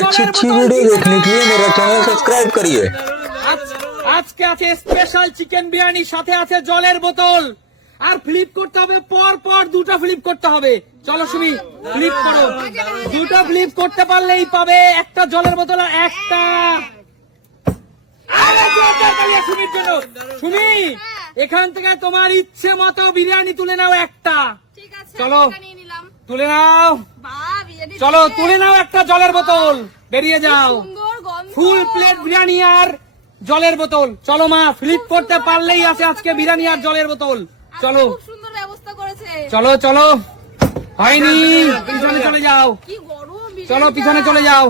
अच्छी अच्छी वीडियो देखने के लिए मेरा चैनल सब्सक्राइब करिए। আজকে আছে স্পেশাল চিকেন বিরিয়ানি, সাথে আছে জলের বোতল। আর ফ্লিপ করতে হবে, পর পর দুটো ফ্লিপ করতে হবে। চলো সুমি, ফ্লিপ করো। দুটো ফ্লিপ করতে পারলেই পাবে একটা জলের বোতল আর একটা। আরে জোরদার তালিয়া সুমির জন্য। সুমি, এখান থেকে তোমার ইচ্ছে মতো বিরিয়ানি তুলে নাও একটা। ঠিক আছে, চলো এটা নিয়ে নিলাম। তুলে নাও। বাহ, বিরিয়ানি চলো দিয়েছে। তুলে নাও একটা জলের বোতল, বেরিয়ে যাও। সুন্দর গন্ধ। ফুল প্লেট বিরিয়ানি আর জলের বোতল। চলো মা, ফ্লিপ করতে পারলেই আছে আজকে বিরিয়ানি আর জলের বোতল। চলো খুব সুন্দর ব্যবস্থা করেছে। চলো চলো, হয়নি, পিছনে চলে যাও। কি গরম বিরিয়ানিটা। চলো পিছনে চলে যাও।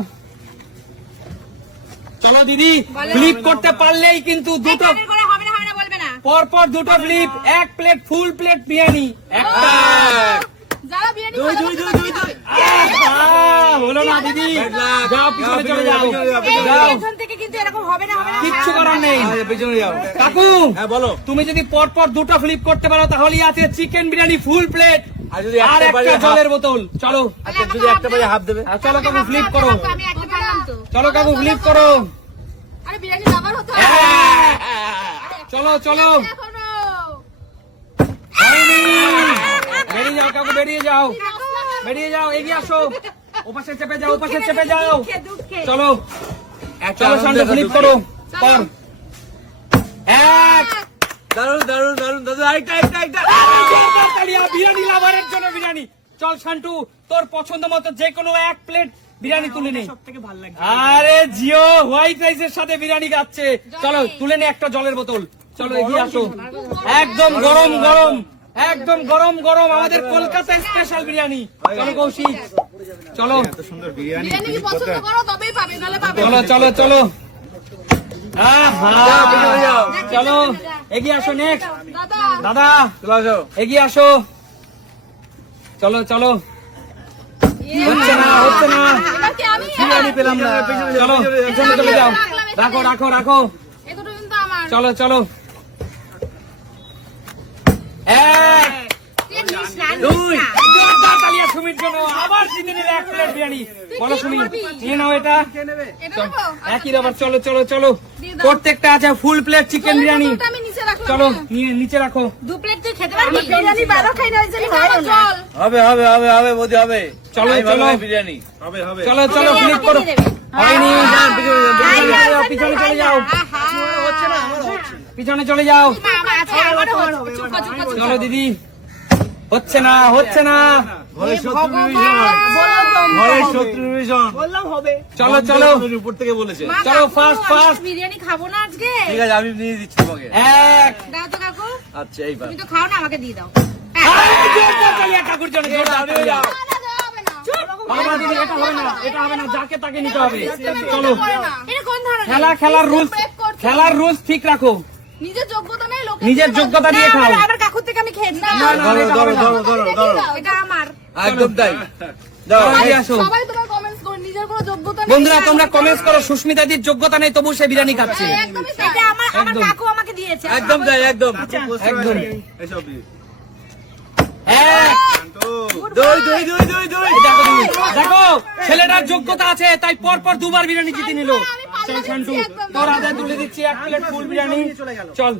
চলো দিদি, ফ্লিপ করতে পারলেই কিন্তু দুটো এখানে করে হবে না, হবে না বলবে না। পর পর দুটো ফ্লিপ, এক প্লেট ফুল প্লেট বিরিয়ানি একটা। যারা বিরিয়ানি দুই, দুই, দুই, দুই, দুই। হলো না দিদি, যাও পিছনে চলে যাও। যাও, এখান থেকে কিন্তু এরকম হবে না, হবে না। কিচ্ছু করার নেই। কাকু, বলো। তুমি যদি পর পর দুটো ফ্লিপ করতে পারো তাহলেই আছে চিকেন বিরিয়ানি ফুল প্লেট আর যদি আর একটা একটা পারে জলের বোতল। চলো আচ্ছা, যদি একটা বাজে হাফ দেবে। চলো কাকু, ফ্লিপ করো। আমি একটা পারলাম তো। চলো কাকু, ফ্লিপ করো। আরে বিরিয়ানি আবার হতে হবে। চলো চলো, এখনো। হয়নি। বেরিয়ে যাও কাকু, বেরিয়ে যাও, বেরিয়ে যাও, এগিয়ে আসো। ওপাশে চেপে যাও, ওপাশে চেপে যাও। দুঃখে, দুঃখে। চলো একটা চলো, সামনে ফ্লিপ করো। কর। এক। দারুন দারুন দারুন দাদু, আরেকটা একটা একটা। জোরদার তালিয়া বিরিয়ানি লাভারের জন্য বিরিয়ানি। চল শান্টু, তোর পছন্দ মতো যে কোনো এক প্লেট বিরিয়ানি তুলে নে। আরে জিও হোয়াইট রাইসের সাথে বিরিয়ানি খাচ্ছে। চলো তুলে নে একটা জলের বোতল। চলো এগিয়ে আসো। একদম গরম গরম, একদম গরম গরম আমাদের কলকাতার স্পেশাল বিরিয়ানি। চলো কৌশিক, চলো বিরিয়ানি কি পছন্দ করো তবেই পাবে, নাহলে পাবে চলো না। চলো চলো। আহা, চলো এগিয়ে আসো। নেক্সট দাদা, দাদা, চলো আসো। এগিয়ে আসো। চলো চলো, হচ্ছে না, হচ্ছে না। এবার কি আমি? বিরিয়ানি পেলাম না। চলো পিছনে চলে যাও। রাখো রাখো রাখো। এ দুটো কিন্তু আমার। চলো চলো। এক, এ নিস না, নিস দুই। না। জোরদার তালিয়া সুমির জন্য। আবার জিতে নিলে এক প্লেট বিরিয়ানি। বলো সুমি, নিয়ে নাও এটা। এটা নেবো? একই ব্যাপার। চলো চলো চলো। দিয়ে দাও। প্রত্যেকটা আছে ফুল প্লেট চিকেন বিরিয়ানি। বোতলটা আমি নিচে রাখলাম। চলো না। নিয়ে নিচে রাখো। দু প্লেট তুই খেতে পারবি? বিরিয়ানি বারো খাই না, ওই জন্য হয় না। চল। হবে হবে হবে হবে বৌদি হবে। চলো, আমি ভালো চলো। লাগে বিরিয়ানি। হবে হবে। চলো চলো, আমাকে ফ্লিপ করো। দিয়ে দেবে। হয়নি। যান, পিছনে যান, পিছনে পিছনে চলে যাও, পিছনে চলে যাও। পিছনে চলে যাও। আমার আছে, আমারও হচ্ছে। চুপ কর, চুপ কর, চুপ কর। চলো দিদি, হচ্ছে না, হচ্ছে না। ঘরের শত্রু বিভীষণ। ঘরের শত্রু বিভীষণ। চলো চলো উপর থেকে বলেছে। মা, চলো, কাকু, fast, আমি fast. বিরিয়ানি খাবো না আজকে। ঠিক আছে, আমি নিয়ে দিচ্ছি তোমাকে। এক। দাও তো কাকু, আচ্ছা এইবার তুমি তো খাও না, আমাকে দিয়ে দাও। আরে, জোরদার তালিয়া কাকুর জন্য, জোরদার তালিয়া। না, না, দেওয়া হবে না। হবে না দিদি, এটা হবে না, এটা হবে না, যাকে তাকে নিতে হবে। চলো, এটা কোন ধরনের? খেলার রুলস, Prep করছো? খেলার রুলস ঠিক রাখো। নিজের যোগ্যতা নেই, লোকের নিজের দিয়ে যোগ্যতা দাও। দিয়ে না, খাও। আমার কাকুর থেকে আমি খেয়ে না। না, না, ধরো এটা ধরো হবে না। ধরো ধরো ধরো। এটা আমার। একদম তাই। দাও। চলো, এগিয়ে আসো। সবাই তোমার কমেন্টস করো, নিজের কোনো যোগ্যতা নেই। বন্ধুরা তোমরা কমেন্টস করো, সুস্মিতাদির যোগ্যতা নেই তবু সে বিরিয়ানি খাচ্ছে। একদমই তাই। এটা আমার একদম। কাকু আমাকে দিয়েছে। একদম তাই, একদম একদম। এসব এক। দই দই দই দই দই। দেখো তুমি, দেখো ছেলেটার যোগ্যতা আছে তাই পর পর দুবার বিরিয়ানি জিতে নিল। চল শান্টু, তোর হাতে তুলে দিচ্ছি এক প্লেট ফুল বিরিয়ানি। চল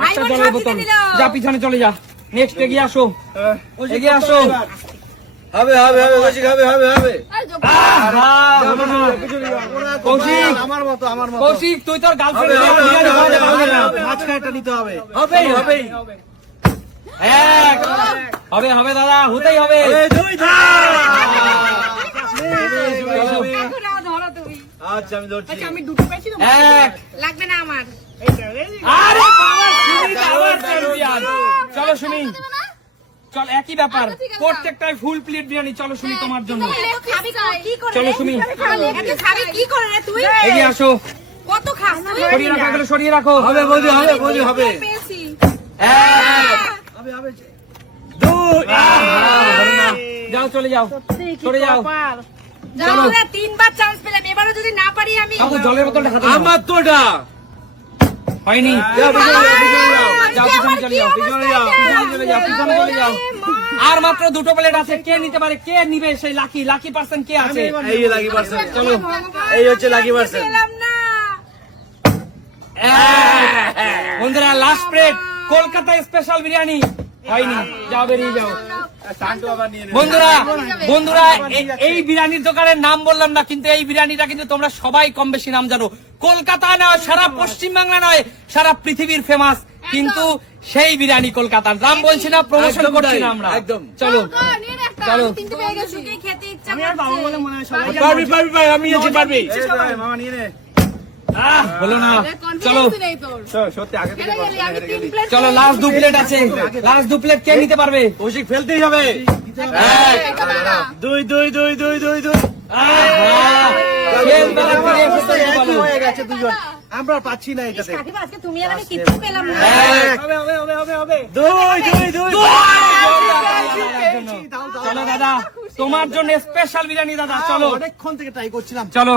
ভাই একটা বোন জলের সব বোতল। জিতে নিল। যা পিছনে চলে যা। নেক্সট এগিয়ে আসো, এগিয়ে আসো। হবে হবে হবে কৌশিক, হবে হবে হবে। আর যোগ্যতা আহা, হলো না। কৌশিক, আমার মতো আমার মতো। কৌশিক তুই তোর গার্লফ্রেন্ড হবে, বিরিয়ানি হবে, খাওয়াতে পারবি না। মাঝখানেটা নিতে হবে। হবেই হবেই। এক। হবে হবে দাদা, হতেই হবে। এই দুই দুই। চলো। কাকু নাও, ধরো তুমি। আচ্ছা আমি ধরছি। আচ্ছা, আমি দুটো পেয়েছি তো। এক। লাগবে না আমার। আরে বাবা, সুমিত আবার চ্যাম্পিয়ন। চলো সুমি, চল একই ব্যাপার, আচ্ছা, ঠিক আছে। প্রত্যেকটাই ফুল প্লেট বিরিয়ানি। চলো সুমি তোমার জন্য। খাবি কি করে? চলো সুমি, এত খাবি কি করে রে তুই? এগিয়ে আসো। কত খাস তুই? সরিয়ে রাখো, এগুলো সরিয়ে রাখো। হবে বৌদি, হবে বৌদি, হবে। পেয়েছি। এক। হবে হবে। দুই। আহা, যাও চলে যাও, সরে যাও। যাও রে, তিনবার চান্স পেলাম, এবারও যদি না পারি আমি। কাকু জলের বোতলটা হাতে নাও। আমার তোটা। হয়নি। যাও পিছনে যাও, পিছনে যাও। যাও পিছনে চলে যাও, পিছনে চলে যাও, পিছনে চলে যাও। আর মাত্র 2টো প্লেট আছে, কে নিতে পারে, কে নিবে সেই লাকি পার্সন কে আছে? এই লাকি পার্সন, চলো এই হচ্ছে লাকি পার্সন। পেলাম না। বন্ধুরা last plate Kolkata special biryani হয়নি, যাও বেরিয়ে যাও। শান্তু আবার নিয়ে নেবে। বন্ধুরা এই বিরিয়ানির দোকানের নাম বললাম না, কিন্তু এই বিরিয়ানিটা কিন্তু তোমরা সবাই কম বেশি নাম জানো। কলকাতা নয়, সারা পশ্চিমবাংলা নয়, সারা পৃথিবীর ফেমাস, কিন্তু সেই বিরিয়ানি কলকাতার। নাম বলছি না, প্রমোশন একদম করছি তাই, না আমরা। একদম। চলো নিয়ে নে একটা, চলো। আমি 3টে পেয়ে গেছি। খেতে ইচ্ছা করছে। পারবি পারবি ভাই, আমি আছি, পারবি। মামা নিয়ে নে। বলো না, চলো কনফিডেন্স নেই তোর। সত্যি আগে থেকে হেরে গেলি, আমি 3 প্লেট চলো, লাস্ট 2 প্লেট আছে, লাস্ট 2 প্লেট কে নিতে পারবে? কৌশিক ফেলতেই হবে। দুই দুই দুই দুই দুই দুই শেষ বেলা ফিরে এসেছে, একই বলো। হয়ে গেছে দুজন, আমরা পাচ্ছি না এটাতে। কাকিমা, আজকে তুমি আর আমি কিচ্ছু পেলাম না। দুই দুই দুই চলো দাদা, তোমার জন্য স্পেশাল বিরিয়ানি দাদা, চলো অনেকক্ষণ থেকে ট্রাই করছিলাম। চলো।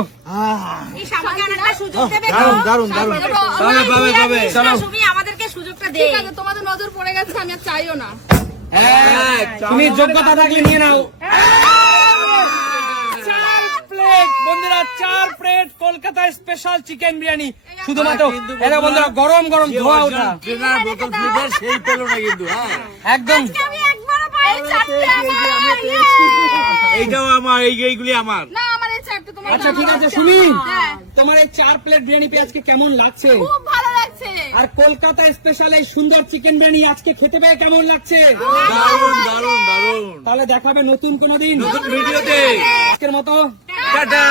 এই আমাকে আরেকটা সুযোগ দেবে তো? দারুণ, দারুণ, দারুণ। পাবে, পাবে, পাবে। চলো সুমি, আমাদেরকে সুযোগটা দে। ঠিক আছে, তোমাদের নজর পড়ে গেছে, আমি আর চাইও না। তুমি যোগ্যতা থাকলে নিয়ে নাও। 4 প্লেট বন্ধুরা, 4 plate Kolkata special chicken biryani, শুধুমাত্র এটা বন্ধুরা গরম গরম ধোয়া ওঠা, বোতল ফ্লিপার সেই পেলো না কিন্তু। হ্যাঁ, একদম। আমি একবারও পাইনি, 4টে আমার। এইটাও আমার, এইগুলি আমার। না, আমার এই 4টে তোমার। আচ্ছা ঠিক আছে সুমি, হ্যাঁ। তোমার এই 4 প্লেট বিরিয়ানি পেয়ে আজকে কেমন লাগছে? খুব ভালো লাগছে। আর কলকাতা স্পেশাল এই সুন্দর চিকেন বিরিয়ানি আজকে খেতে পেয়ে কেমন লাগছে? দারুণ দারুণ দারুণ। তাহলে দেখাবে নতুন কোনো দিন, নতুন ভিডিওতে। আজকের মতো টাটা।